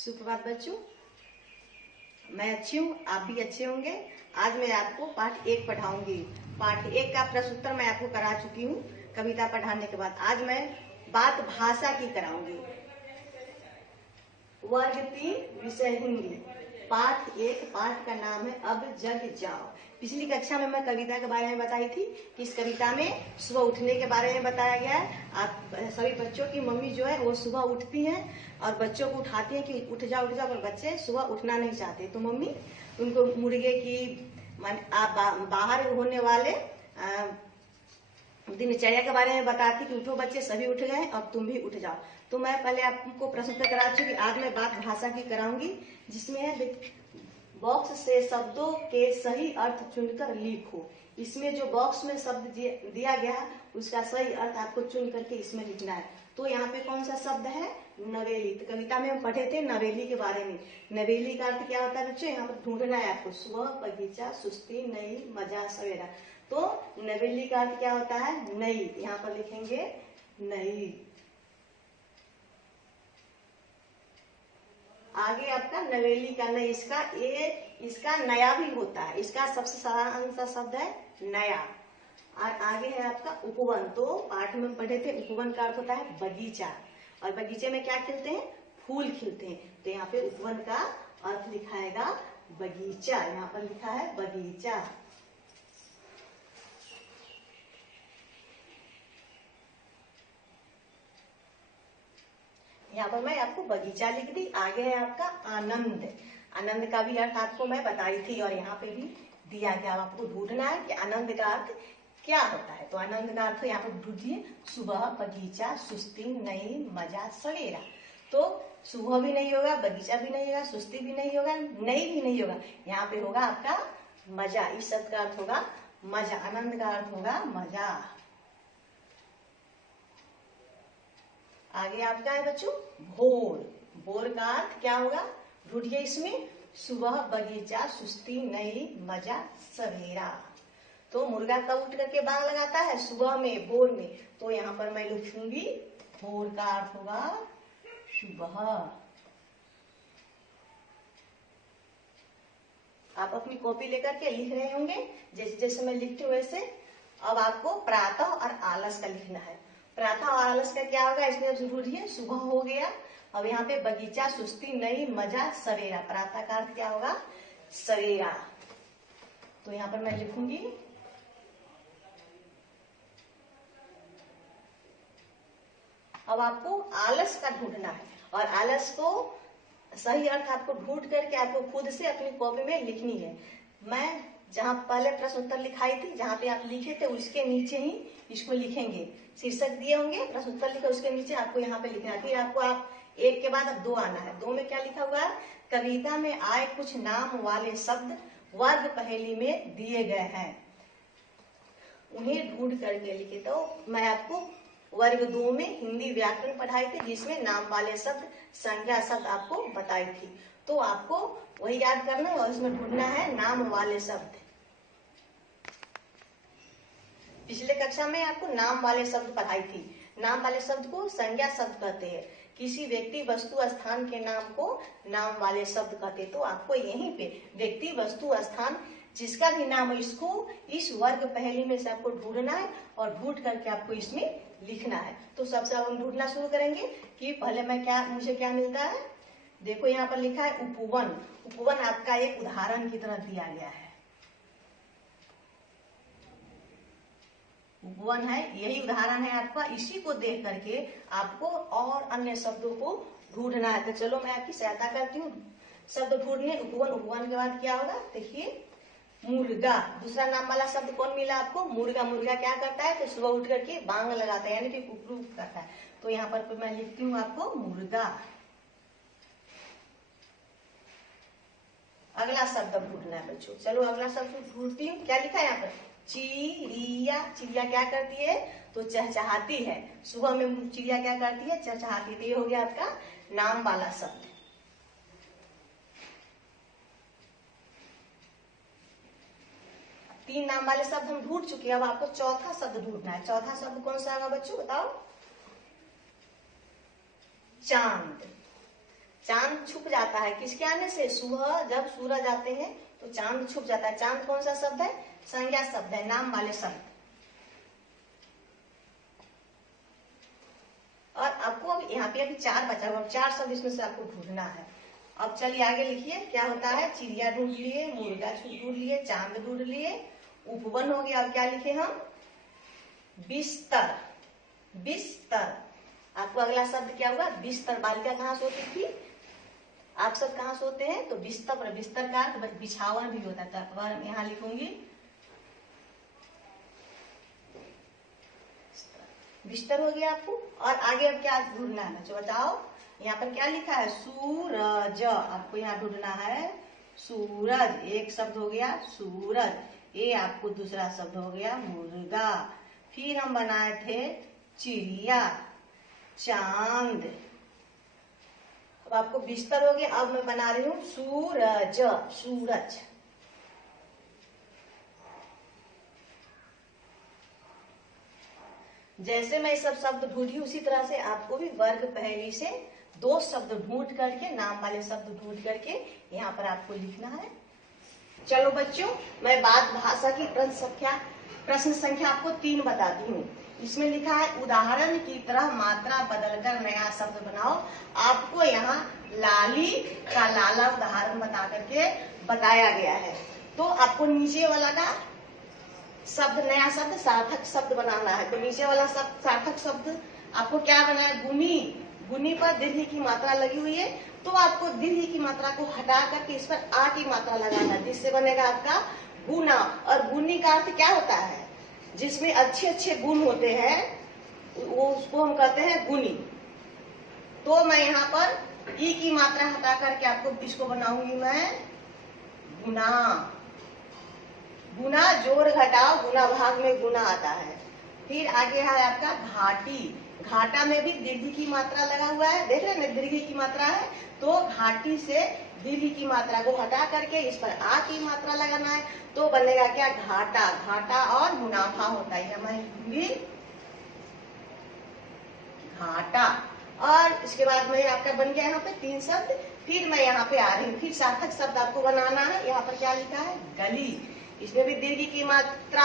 सुप्रभात बच्चों, मैं अच्छी हूँ, आप भी अच्छे होंगे। आज मैं आपको पाठ 1 पढ़ाऊंगी। पाठ 1 का प्रश्न उत्तर मैं आपको करा चुकी हूँ कविता पढ़ाने के बाद। आज मैं बात भाषा की कराऊंगी। वर्ग 3 विषय हिंदी। पाठ 1, पाठ का नाम है अब जग जाओ। पिछली कक्षा में मैं कविता के बारे में बताई थी कि इस कविता में सुबह उठने के बारे में बताया गया है। आप सभी बच्चों की मम्मी जो है वो सुबह उठती हैं और बच्चों को उठाती हैं कि उठ जाओ, पर बच्चे सुबह उठना नहीं चाहते, तो मम्मी उनको मुर्गे की बाहर होने वाले दिनचर्या के बारे में बताती कि उठो बच्चे, सभी उठ गए, अब तुम भी उठ जाओ। तो मैं पहले आपको प्रश्न उत्तर करा चुकी, आज मैं बात भाषा की कराऊंगी, जिसमें है बॉक्स से शब्दों के सही अर्थ चुनकर लिखो। इसमें जो बॉक्स में शब्द दिया गया है उसका सही अर्थ आपको चुन करके इसमें लिखना है। तो यहाँ पे कौन सा शब्द है? नवेली। तो कविता में हम पढ़े थे नवेली के बारे में। नवेली का अर्थ क्या होता है बच्चों? यहाँ पर ढूंढना है आपको। सुबह, बगीचा, सुस्ती, नई, मजा, सवेरा। तो नवेली का अर्थ क्या होता है? नई। यहाँ पर लिखेंगे नई। आगे आपका नवेली का नई, इसका नया भी होता है। इसका सबसे साधारण सा शब्द है नया। और आगे है आपका उपवन। तो पाठ में पढ़े थे उपवन का अर्थ होता है बगीचा, और बगीचे में क्या खिलते हैं? फूल खिलते हैं। तो यहाँ पे उपवन का अर्थ लिखाएगा बगीचा। यहाँ पर लिखा है बगीचा। यहाँ पर मैं आपको बगीचा लिख दी। आगे है आपका आनंद। आनंद का भी अर्थ आपको मैं बताई थी और यहाँ पे भी दिया गया। आपको ढूंढना है कि आनंद का अर्थ क्या होता है। तो आनंद का अर्थ यहाँ पर ढूंढिए। सुबह, बगीचा, सुस्ती, नई, मजा, सवेरा। तो सुबह भी नहीं होगा, बगीचा भी नहीं होगा, सुस्ती भी नहीं होगा, नई भी नहीं होगा। यहाँ पे होगा आपका मजा। इस शब्द का अर्थ होगा मजा। आनंद का अर्थ होगा मजा। आगे आपका है बच्चों भोर। भोर का अर्थ क्या होगा? ढूंढिए इसमें। सुबह, बगीचा, सुस्ती, नई, मजा, सवेरा। तो मुर्गा कब उठ करके बांग लगाता है? सुबह में, भोर में। तो यहाँ पर मैं लिखूंगी भोर का अर्थ होगा सुबह। आप अपनी कॉपी लेकर के लिख रहे होंगे, जैसे जैसे मैं लिखती हूँ वैसे। अब आपको प्रातः और आलस का लिखना है। प्रातः और आलस का क्या होगा? इसमें जरूरी है। सुबह हो गया। अब यहाँ पे बगीचा, सुस्ती, नई, मजा, सवेरा। प्रातः का अर्थ क्या होगा? सवेरा। तो यहाँ पर मैं लिखूंगी अब आपको आलस का ढूंढना है, और आलस को सही अर्थ आपको ढूंढ करके आपको खुद से अपनी कॉपी में लिखनी है। मैं जहाँ पहले प्रश्न उत्तर लिखाई थी, जहाँ पे आप लिखे थे उसके नीचे ही इसको लिखेंगे। शीर्षक दिए होंगे, प्रश्न उत्तर लिखे, उसके नीचे आपको यहाँ पे लिखना है। फिर आपको आप 1 के बाद अब 2 आना है। 2 में क्या लिखा हुआ है? कविता में आए कुछ नाम वाले शब्द वर्ग पहेली में दिए गए हैं, उन्हें ढूंढ करके लिखे। तो मैं आपको वर्ग 2 में हिंदी व्याकरण पढ़ाई थी, जिसमें नाम वाले शब्द, संज्ञा शब्द आपको बताई थी। तो आपको वही याद करना है और इसमें ढूंढना है नाम वाले शब्द। पिछले कक्षा में आपको नाम वाले शब्द पढ़ाई थी। नाम वाले शब्द को संज्ञा शब्द कहते हैं। किसी व्यक्ति, वस्तु, स्थान के नाम को नाम वाले शब्द कहते हैं। तो आपको यहीं पे व्यक्ति, वस्तु, स्थान जिसका भी नाम है, इसको इस वर्ग पहेली में से आपको ढूंढना है और ढूंढ करके आपको इसमें लिखना है। तो सबसे हम ढूंढना शुरू करेंगे कि पहले मुझे क्या मिलता है। देखो यहाँ पर लिखा है उपवन। उपवन आपका एक उदाहरण की तरह दिया गया है। उपवन है, यही उदाहरण है आपका। इसी को देख करके आपको और अन्य शब्दों को ढूंढना है। तो चलो मैं आपकी सहायता करती हूँ शब्द ढूंढने। उपवन। उपवन के बाद क्या होगा? देखिए मुर्गा। दूसरा नाम वाला शब्द कौन मिला आपको? मुर्गा। मुर्गा क्या करता है? तो सुबह उठ करके बांग लगाता है, यानी कि कुकरू करता है। तो यहाँ पर मैं लिखती हूँ आपको मुर्गा। अगला शब्द ढूंढना है बच्चों। चलो अगला शब्द ढूंढती हूँ। क्या लिखा है यहाँ पर? चिड़िया। चिड़िया क्या करती है? तो चहचहाती है। सुबह में चिड़िया क्या करती है? चहचहाती। तो ये हो गया आपका नाम वाला शब्द। तीन नाम वाले शब्द हम ढूंढ चुके हैं। अब आपको चौथा शब्द ढूंढना है। चौथा शब्द कौन सा होगा बच्चों? बताओ। चांद। चांद छुप जाता है किसके आने से? सुबह जब सूरज आते हैं तो चांद छुप जाता है। चांद कौन सा शब्द है? संज्ञा शब्द है, नाम वाले शब्द। और आपको यहाँ पे अभी 4 बचा हुआ, 4 शब्द इसमें से आपको ढूंढना है। अब चलिए आगे लिखिए क्या होता है। चिड़िया ढूंढ लिए, मुर्गा ढूंढ लिए, चांद ढूंढ लिए, उपवन हो गया। अब क्या लिखे हम? बिस्तर। बिस्तर। आपको अगला शब्द क्या हुआ? बिस्तर। बालिका कहाँ सोती थी? आप सब कहाँ सोते हैं? तो बिस्तर पर। बिस्तर का अर्थ बिछावन भी होता था। अब यहाँ लिखूंगी बिस्तर हो गया आपको। और आगे अब क्या ढूंढना है बच्चों बताओ? यहाँ पर क्या लिखा है? सूरज। आपको यहाँ ढूंढना है सूरज। एक शब्द हो गया सूरज। ये आपको दूसरा शब्द हो गया मुर्गा। फिर हम बनाए थे चिड़िया, चांद। अब आपको बिस्तर हो गया। अब मैं बना रही हूँ सूरज। सूरज। जैसे मैं सब शब्द ढूंढी उसी तरह से आपको भी वर्ग पहेली से 2 शब्द ढूंढ करके, नाम वाले शब्द ढूंढ करके यहाँ पर आपको लिखना है। चलो बच्चों, मैं बात भाषा की प्रश्न संख्या आपको 3 बताती हूँ। इसमें लिखा है उदाहरण की तरह मात्रा बदलकर नया शब्द बनाओ। आपको यहाँ लाली का लाला उदाहरण बता करके बताया गया है। तो आपको नीचे वाला का शब्द, नया शब्द, सार्थक शब्द बनाना है। तो नीचे वाला शब्द सार्थक शब्द आपको क्या बनाना है? गुनी। गुनी पर दीर्घ की मात्रा लगी हुई है, तो आपको दीर्घ की मात्रा को हटा करके इस पर आ की मात्रा लगाना है, जिससे बनेगा आपका गुना। और गुनी का अर्थ क्या होता है? जिसमें अच्छे अच्छे गुण होते हैं वो उसको हम कहते हैं गुनी। तो मैं यहाँ पर ई की मात्रा हटा करके आपको इसको बनाऊंगी मैं गुना। गुना जोड़ घटाओ, गुना भाग में गुना आता है। फिर आगे है आपका घाटी। घाटा में भी दीर्घ की मात्रा लगा हुआ है, देख रहे हैं दीर्घ की मात्रा है। तो घाटी से दीर्घ की मात्रा को हटा करके इस पर आ की मात्रा लगाना है, तो बनेगा क्या? घाटा। घाटा और मुनाफा होता है। मैं लिखूंगी घाटा। और इसके बाद में आपका बन गया यहाँ पे 3 शब्द। फिर मैं यहाँ पे आ रही हूँ, फिर सार्थक शब्द आपको बनाना है। यहाँ पर क्या लिखा है? गली। इसमें भी दीर्घ की मात्रा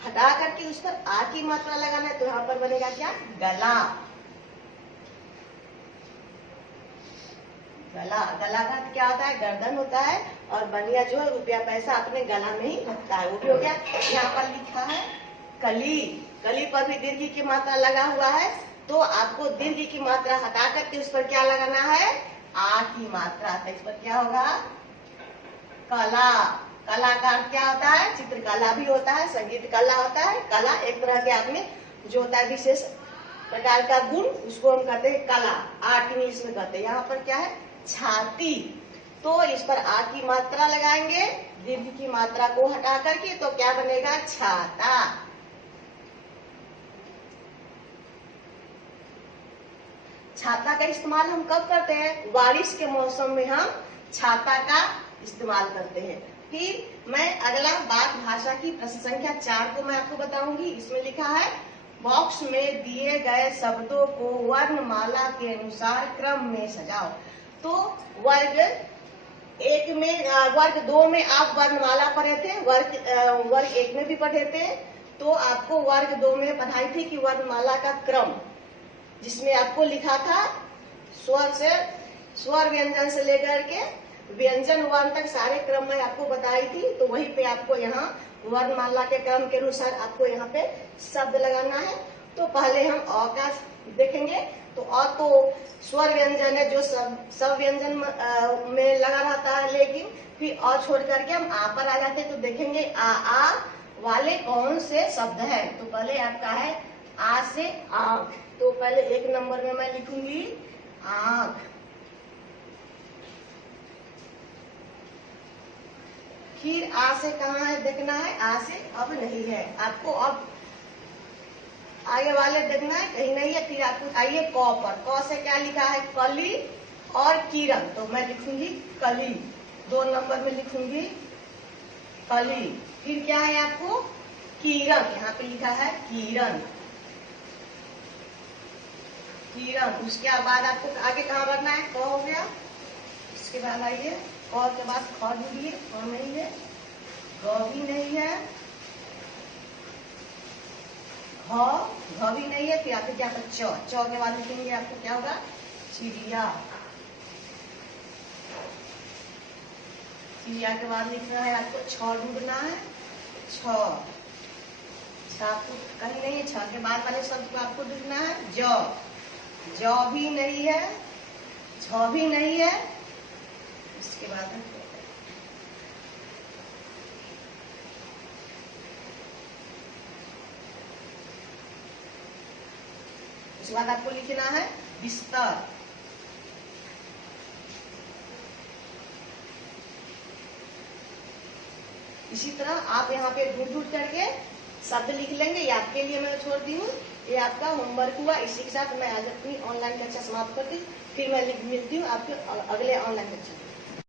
हटा करके उस पर आ की मात्रा लगाना है, तो यहाँ पर बनेगा क्या? गला। गला। गला का क्या होता है? गर्दन होता है। और बनिया जो है रुपया पैसा अपने गला में ही रखता है, वो भी हो गया। यहाँ पर लिखा है कली। कली पर भी दीर्घ की मात्रा लगा हुआ है, तो आपको दीर्घ की मात्रा हटा करके उस पर क्या लगाना है? आ की मात्रा। तो इस पर क्या होगा? कला। कलाकार क्या होता है? चित्रकला भी होता है, संगीत कला होता है। कला एक तरह के आप में जो होता है विशेष प्रकार का गुण, उसको हम कहते हैं कला। आर्ट इंग्लिश में कहते हैं। यहाँ पर क्या है? छाती। तो इस पर आ की मात्रा लगाएंगे, दीर्घ की मात्रा को हटा करके, तो क्या बनेगा? छाता। छाता का इस्तेमाल हम कब करते हैं? बारिश के मौसम में हम छाता का इस्तेमाल करते हैं। फिर मैं अगला बात भाषा की प्रश्न संख्या 4 को मैं आपको बताऊंगी। इसमें लिखा है बॉक्स में दिए गए शब्दों को वर्णमाला के अनुसार क्रम में सजाओ। तो वर्ग 1 में, वर्ग 2 में आप वर्णमाला पढ़े थे, वर्ग 1 में भी पढ़े थे। तो आपको वर्ग 2 में पढ़ाई थी कि वर्णमाला का क्रम, जिसमें आपको लिखा था स्वर व्यंजन से लेकर के व्यंजन वर्ण तक सारे क्रम में आपको बताई थी। तो वहीं पे आपको यहाँ वर्णमाला के क्रम के अनुसार आपको यहाँ पे शब्द लगाना है। तो पहले हम अ का देखेंगे। तो अ तो स्वर व्यंजन है, जो सब व्यंजन में लगा रहता है, लेकिन फिर अ छोड़ करके हम आ पर आ जाते हैं। तो देखेंगे आ वाले कौन से शब्द है। तो पहले आपका है आ से आंख। तो पहले 1 नंबर में मैं लिखूंगी आंख। फिर आ से कहाँ है देखना है? आ से अब नहीं है आपको, अब आगे वाले देखना है, कहीं नहीं है। फिर आपको आइए क पर। क से क्या लिखा है? कली और किरण। तो मैं लिखूंगी कली। 2 नंबर में लिखूंगी कली। फिर क्या है आपको? किरण। यहाँ पे लिखा है किरण। किरण। उसके बाद आपको आगे कहाँ बढ़ना है? क हो गया। इसके बाद आइए क के बाद ख ढूंढिए, ख नहीं है, ग भी नहीं है, घ भी नहीं है, फिर आपको क्या होगा च के बाद लिखेंगे आपको क्या होगा चिड़िया। चिड़िया के बाद लिखना है आपको छ ढूंढना है, छ आपको कहीं नहीं है, छ के बाद वाले शब्द को आपको ढूंढना है ज भी नहीं है, झ भी नहीं है, इसके बाद उसके बाद आपको लिखना है बिस्तर। इसी तरह आप यहाँ पे ढूंढ करके शब्द लिख लेंगे। ये आपके लिए मैं छोड़ दी हूँ, ये आपका होमवर्क हुआ। इसी के साथ मैं आज अपनी ऑनलाइन कक्षा समाप्त करती, फिर मैं मिलती हूँ आपके अगले ऑनलाइन कक्षा में।